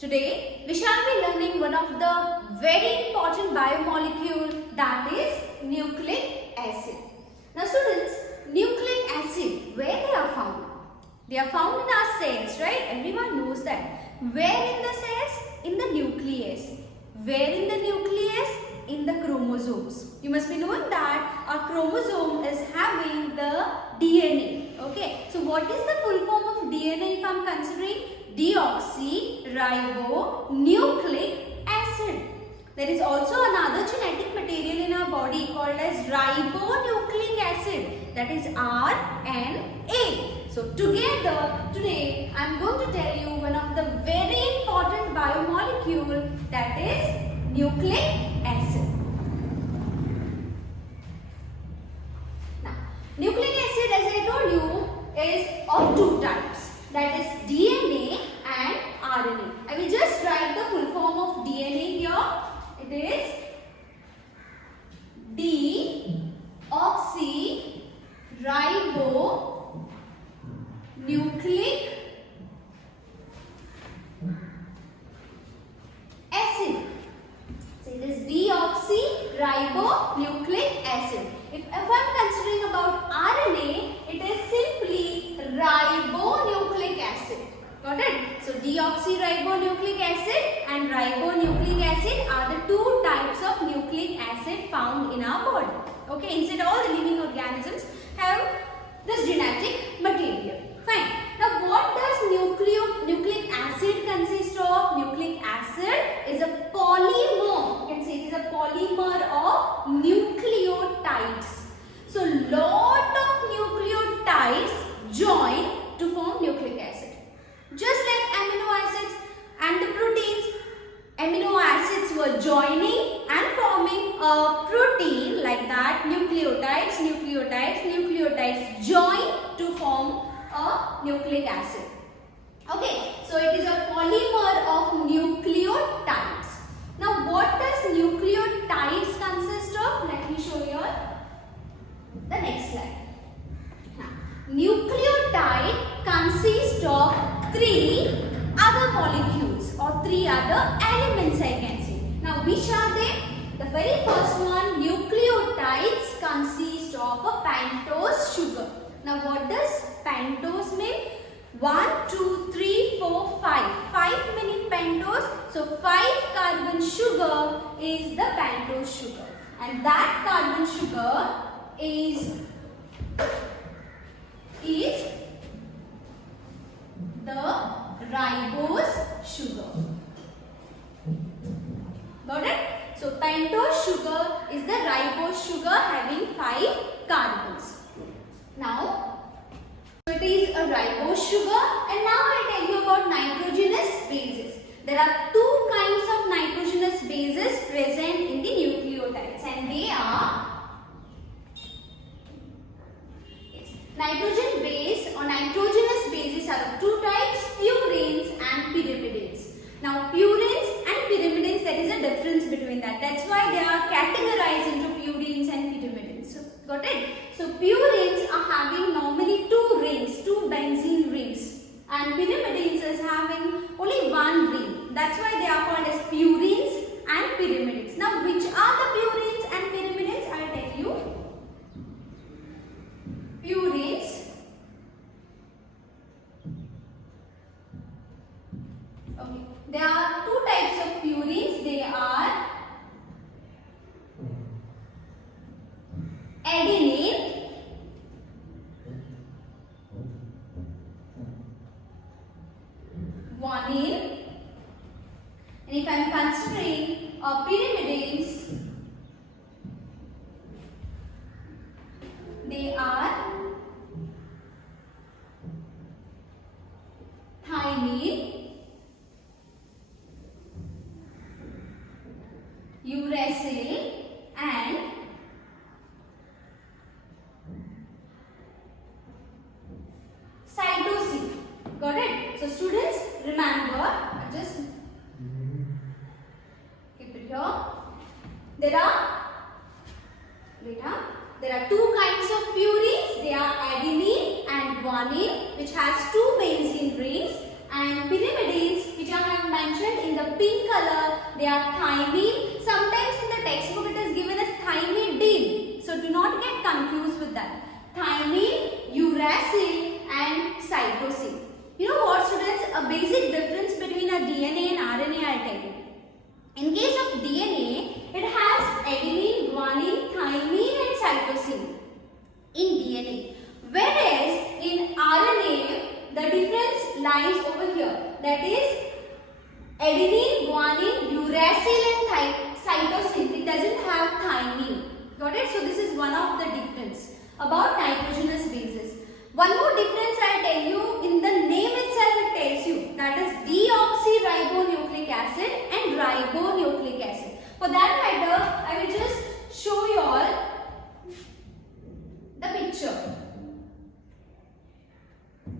Today we shall be learning one of the very important biomolecule, that is nucleic acid. Now students, nucleic acid, where they are found? They are found in our cells, right? Everyone knows that. Where in the cells? In the nucleus. Where in the nucleus? In the chromosomes. You must be knowing that our chromosome is having the DNA. Okay. So what is the full form of DNA if I am considering? Deoxyribonucleic acid. There is also another genetic material in our body called as ribonucleic acid, that is RNA. So together today I am going to tell you one of the very important biomolecule, that is nucleic acid. Now nucleic acid, as I told you, is of two types, that is DNA and RNA. I will just write the full form of DNA here. It is deoxyribonucleic acid. So it is deoxyribonucleic acid. If I am considering about RNA, it is simply ribonucleic acid. Got it? So deoxyribonucleic acid and ribonucleic acid are the two types of nucleic acid found in our body. Okay, instead all the living organisms have this genetic material. Fine. Now what does nucleic acid consist of? Nucleic acid is a polymer. You can say it is a polymer of nucleotides. So lot of nucleotides join to form nucleic acid. Just like amino acids and the proteins, amino acids were joining and forming a protein, like that nucleotides join to form a nucleic acid. Okay, so it is a polymer of nucleotides. Now what does nucleotides consist of? Let me show you the next slide. Now, nucleotide consists of three other molecules or three other elements, I can say. Now which are they? The very first one, nucleotides consist of a pentose sugar. Now what does pentose mean? 1, 2, 3, 4, 5. 5 meaning pentose. So 5 carbon sugar is the pentose sugar. And that carbon sugar is the ribose sugar. Got it? So pentose sugar is the ribose sugar having 5 carbons. Now, so it is a ribose sugar, and now I tell you about nitrogenous bases. There are two kinds of nitrogenous bases present in the nucleotides, and they are nitrogen base or nitrogenous bases are of two types, purines and pyrimidines. Now purines and pyrimidines, there is a difference between that. That's why they are categorized into purines and pyrimidines. So, got it? So purines are having normally 2 rings, 2 benzene rings, and pyrimidines is having only 1 ring. That's why they are called as purines and pyrimidines. Now which are the purines and pyrimidines? I will tell you. Purines okay. There are 2 types of purines. They are adenine guanine, and if I am considering pyrimidines, they are thymine, uracil and cytosine. Got it? So students, remember, just keep it here. There are 2 kinds of purines. They are adenine and guanine, which has 2 benzene rings, and pyrimidines, which I have mentioned They are thymine. Sometimes in the textbook it is given as thymidine. So do not get confused with that. Thymine, uracil and cytosine. You know what, students? A basic difference between a DNA and RNA I'll tell you. In case of DNA, it has adenine, guanine, thymine and cytosine in DNA. Whereas in RNA, the difference lies over here. That is adenine, guanine, uracil and cytosine. It doesn't have thymine. Got it? So this is one of the difference about nitrogenous bases. One more difference I'll tell you, in the name itself it tells you, that is deoxyribonucleic acid and ribonucleic acid. For that matter, I will just show you all the picture.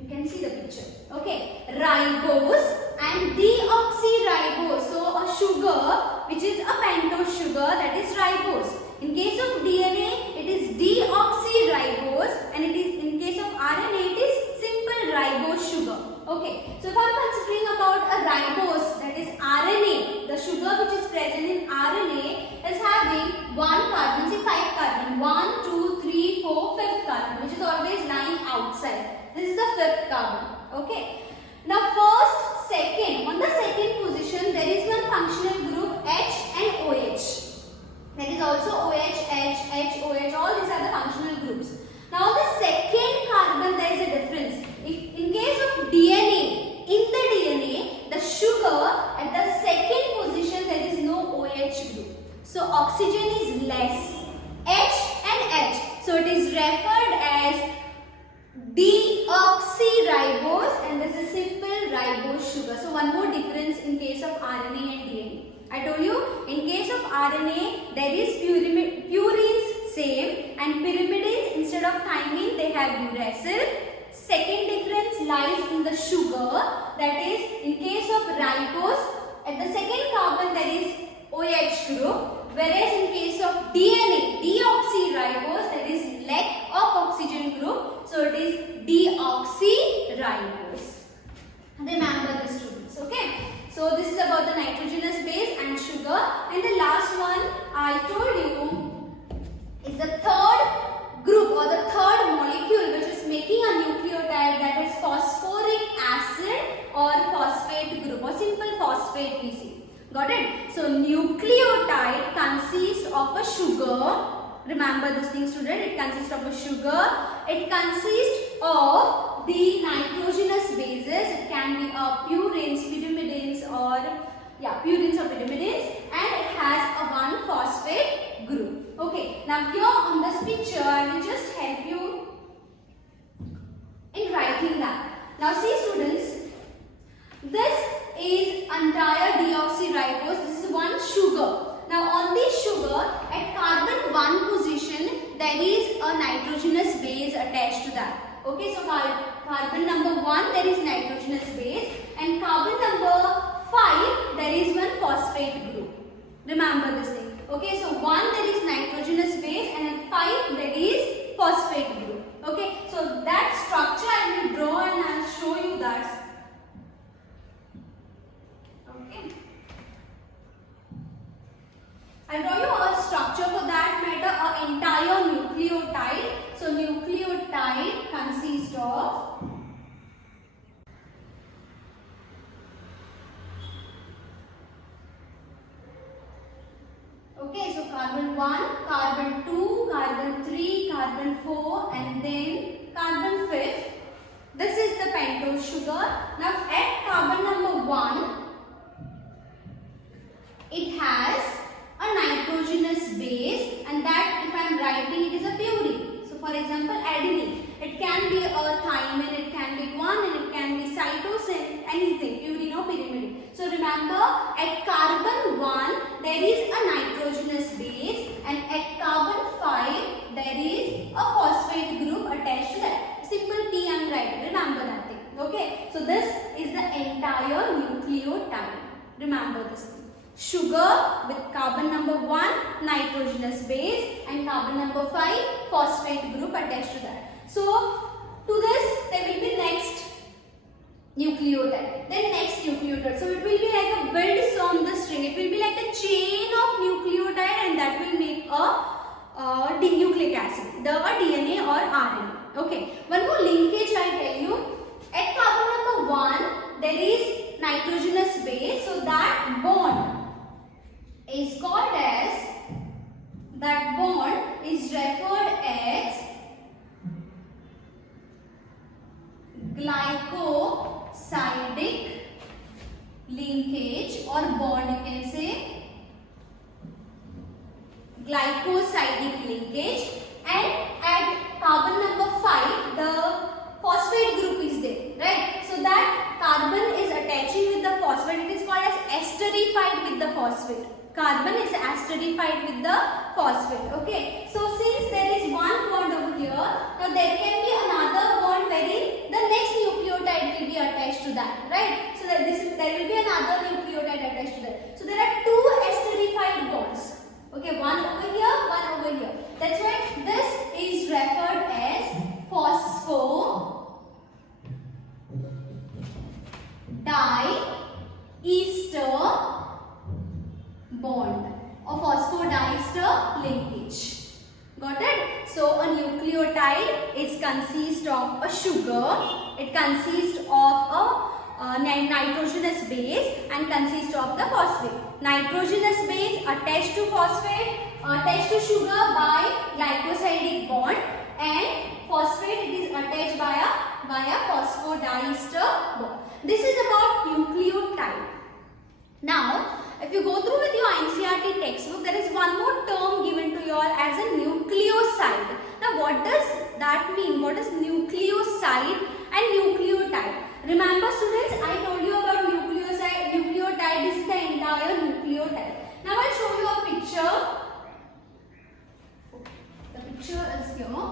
You can see the picture. Okay, ribose and deoxyribose. So a sugar which is a pentose sugar, that is ribose. In case of DNA, it is deoxyribose, and it is in case of RNA, it is simple ribose sugar. Okay, so if I am considering about a ribose, that is RNA, the sugar which is present in RNA is having 1 carbon, say 5 carbon, 1, 2, 3, 4, 5th carbon, which is always lying outside. This is the 5th carbon. Okay. Now first, second, on the second position, there is one functional group H and OH. There is also OH, H, OH, all these are the functional groups. Now the second carbon, there is a difference. If in case of DNA, in the DNA, the sugar at the second position, there is no OH group. So oxygen is less. H and H. So it is referred as deoxyribose, and this is simple ribose sugar. So one more difference in case of RNA and DNA. I told you, in case of RNA, there is purines same, and pyrimidines instead of thymine they have uracil. Second difference lies in the sugar, that is in case of ribose, at the second carbon there is OH group, whereas in case of DNA, deoxyribose, there is lack of oxygen group, so it is deoxyribose. Remember this, students. Okay. So this is about the nitrogenous base and sugar. And the last one I told you is the third group or the third molecule which is making a nucleotide, that is phosphoric acid or phosphate group or simple phosphate we see. Got it? So nucleotide consists of a sugar. Remember this thing, student. It consists of a sugar. It consists of the nitrogenous bases. It can be purines, pyrimidines, or purines or pyrimidines, and it has a 1-phosphate group. Okay. Now here on this picture, I will just help you in writing that. Now see, students. This is entire deoxyribose. This is one sugar. Now on this sugar, at carbon 1 position, there is a nitrogenous base attached to that. Okay, so carbon number 1, there is nitrogenous base, and carbon number 5, there is one phosphate group. Remember this thing. Okay, so 1 there is nitrogenous base, and at 5 there is phosphate group. Okay, so that structure I will draw and I will show you that. Okay. I will draw you a structure for that matter, an entire nucleotide. So nucleotide consists of so carbon 1, carbon 2, carbon 3, carbon 4 and then carbon 5th. This is the pentose sugar. Now at carbon number 1, it has a nitrogenous base, and that if I am writing it is a purine. So for example adenine, it can be a thymine, it can be guanine, it can be cytosine, anything, purine or pyrimidine. So remember, at carbon 1 there is a nitrogenous base, and at carbon 5 there is a phosphate group attached to that. Simple P I am writing, remember that thing. Okay, so this is the entire nucleotide. Remember this thing. Sugar with carbon number 1 nitrogenous base and carbon number 5 phosphate group attached to that. So to this there will be next nucleotide. Then next nucleotide. So it will be like a build on the string. It will be like a chain of nucleotide, and that will make a denucleic acid, the DNA or RNA. Okay. One more linkage I tell you. At carbon number 1, there is nitrogenous base. So that bond is called as, that bond is referred as glycosidic linkage or bond, you can say glycosidic linkage. And at carbon number 5, the phosphate group is there, right? So that carbon is attaching with the phosphate. It is called as esterified with the phosphate. Carbon is esterified with the phosphate. Okay. So since there is one bond over here, now there can be another bond wherein the next nucleotide will be attached to that, right? So that there will be another nucleotide attached to that. So there are two esterified bonds. Okay, one over here, one over here. That's why this is referred as phosphodiester bond or phosphodiester linkage. Got it? So a nucleotide is consists of a sugar. It consists of a nitrogenous base and consists of the phosphate. Nitrogenous base attached to phosphate, attached to sugar by glycosidic bond, and phosphate it is attached by a phosphodiester bond. This is about nucleotide. Now, if you go through with your NCERT textbook, there is one more term given to you all as a nucleoside. Now, what does that mean? What is nucleoside and nucleotide? Remember students, I told you about nucleoside. Nucleotide is the entire nucleotide. Now, I'll show you a picture. The picture is here.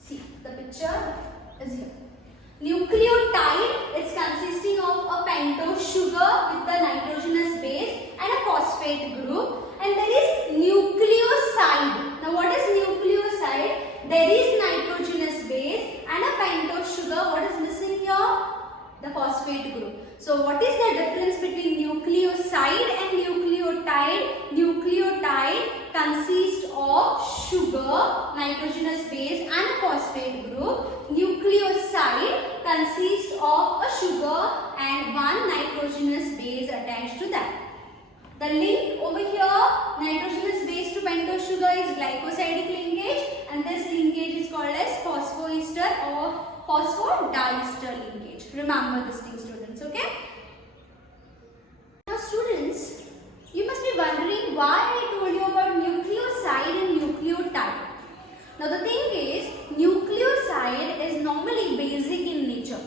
See, the picture is here. Nucleotide is consisting of a pentose sugar with the nitrogenous base and a phosphate group, and there is nucleoside. Now what is nucleoside? There is nitrogenous base and a pentose sugar. What is missing here? The phosphate group. So what is the difference between nucleoside and nucleotide? Nucleotide consists of sugar, nitrogenous base and a phosphate group. Nucleoside consists of a sugar and one nitrogenous base attached to that. The link over here, nitrogenous base to pentose sugar, is glycosidic linkage, and this linkage is called as phosphoester or phosphodiester linkage. Remember this thing, students, okay? Now students, you must be wondering why I told you about nucleoside and nucleotide. Now the thing is, nucleoside is normally basic in nature,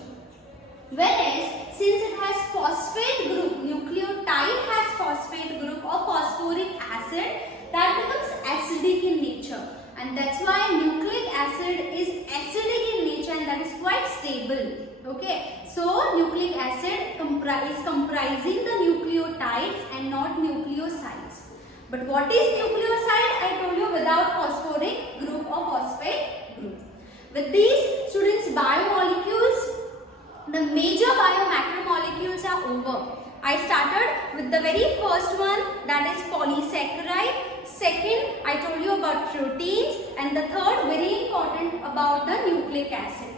whereas since it has phosphate group, nucleotide has phosphate group or phosphoric acid, that becomes acidic in nature, and that's why nucleic acid is acidic in nature, and that is quite stable. Okay, so nucleic acid is comprising the nucleotides and not nucleosides. But what is nucleoside? I told you, without phosphoric group or phosphate group. With these students, biomolecules, the major biomacromolecules are over. I started with the very first one, that is polysaccharide. Second, I told you about proteins, and the third, very important, about the nucleic acid.